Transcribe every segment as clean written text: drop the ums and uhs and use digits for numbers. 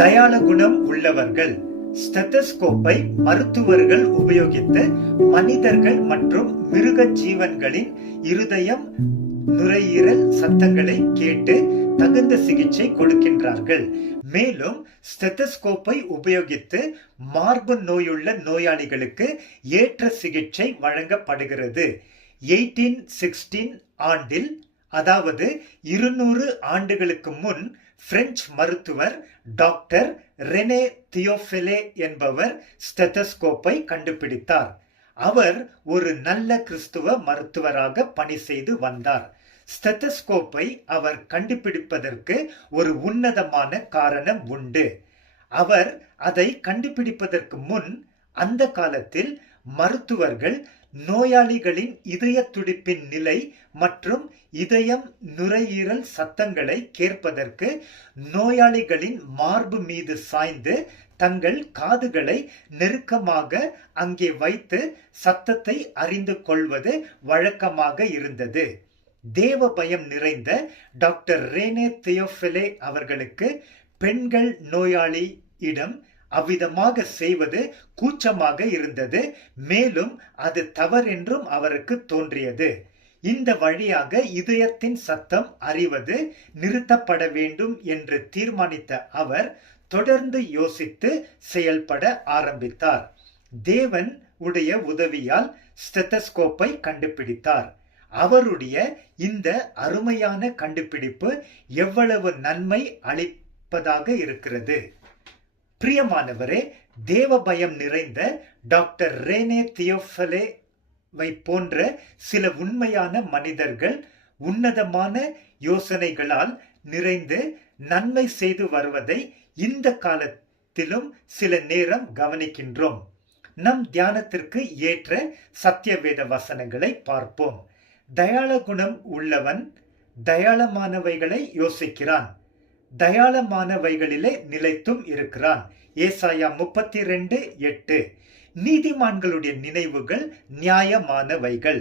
தயாள குணம் உள்ளவர்கள். ஸ்டெத்தஸ்கோப்பை மருத்துவர்கள் உபயோகித்து மனிதர்கள் மற்றும் மிருக ஜீவன்களின் இருதயம், நுரையீரல் சத்தங்களை கேட்டு தகுந்த சிகிச்சை கொடுக்கின்றார்கள். மேலும் ஸ்டெத்தஸ்கோப்பை உபயோகித்து மார்பு நோயுள்ள நோயாளிகளுக்கு ஏற்ற சிகிச்சை வழங்கப்படுகிறது. 1816 ஆண்டில், அதாவது 200 ஆண்டுகளுக்கு முன், பிரெஞ்சு மருத்துவர் டாக்டர் ரெனே தியோஃபிலே என்பவர் ஸ்டெத்தஸ்கோப்பை கண்டுபிடித்தார். அவர் ஒரு நல்ல கிறிஸ்துவ மருத்துவராக பணி செய்து வந்தார். ஸ்டெத்தஸ்கோப்பை அவர் கண்டுபிடிப்பதற்கு ஒரு உன்னதமான காரணம் உண்டு. அவர் அதை கண்டுபிடிப்பதற்கு முன், அந்த காலத்தில் மருத்துவர்கள் நோயாளிகளின் இதய துடிப்பின் நிலை மற்றும் இதயம், நுரையீரல் சத்தங்களை கேட்பதற்கு நோயாளிகளின் மார்பு மீது சாய்ந்து தங்கள் காதுகளை நெருக்கமாக அங்கே வைத்து சத்தத்தை அறிந்து கொள்வது வழக்கமாக இருந்தது. தேவ பயம் நிறைந்த டாக்டர் ரெனே தியோஃபிலே அவர்களுக்கு பெண்கள் நோயாளியிடம் அவ்விதமாக செய்வது கூச்சமாக இருந்தது. மேலும் அது தவறென்றும் அவருக்கு தோன்றியது. இந்த வழியாக இதயத்தின் சத்தம் அறிவது நிறுத்தப்பட வேண்டும் என்று தீர்மானித்த அவர் தொடர்ந்து யோசித்து செயல்பட ஆரம்பித்தார். தேவன் உடைய உதவியால் ஸ்டெத்தஸ்கோப்பை கண்டுபிடித்தார். அவருடைய இந்த அருமையான கண்டுபிடிப்பு எவ்வளவு நன்மை அளிப்பதாக இருக்கிறது. பிரியமானவரே, தேவ பயம் நிறைந்த டாக்டர் ரெனே தியோஃபிலே போன்ற சில உண்மையான மனிதர்கள் உன்னதமான யோசனைகளால் நிறைந்து நன்மை செய்து வருவதை இந்த காலத்திலும் சில நேரம் கவனிக்கின்றோம். நம் தியானத்திற்கு ஏற்ற சத்தியவேத வசனங்களை பார்ப்போம். தயாள குணம் உள்ளவன் தயாளமானவைகளை யோசிக்கிறான், தயாளமானவைகளிலே நிலைத்தும் இருக்கிறான். ஏசாயா 32:8. நீதிமான்களுடைய நினைவுகள் நியாயமானவைகள்.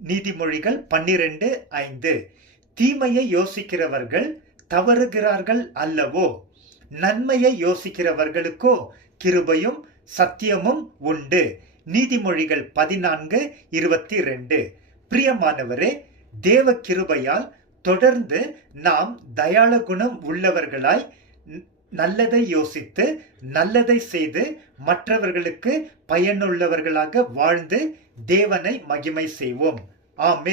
நீதிமொழிகள் 12:5. தீமையை யோசிக்கிறவர்கள் தவறுகிறார்கள் அல்லவோ, நன்மையை யோசிக்கிறவர்களுக்கோ கிருபையும் சத்தியமும் உண்டு. நீதிமொழிகள் 14:22. பிரியமானவரே, தேவ கிருபையால் தொடர்ந்து நாம் தயாள குணம் உள்ளவர்களாய் நல்லதை யோசித்து நல்லதை செய்து மற்றவர்களுக்கு பயனுள்ளவர்களாக வாழ்ந்து தேவனை மகிமை செய்வோம். ஆமென்.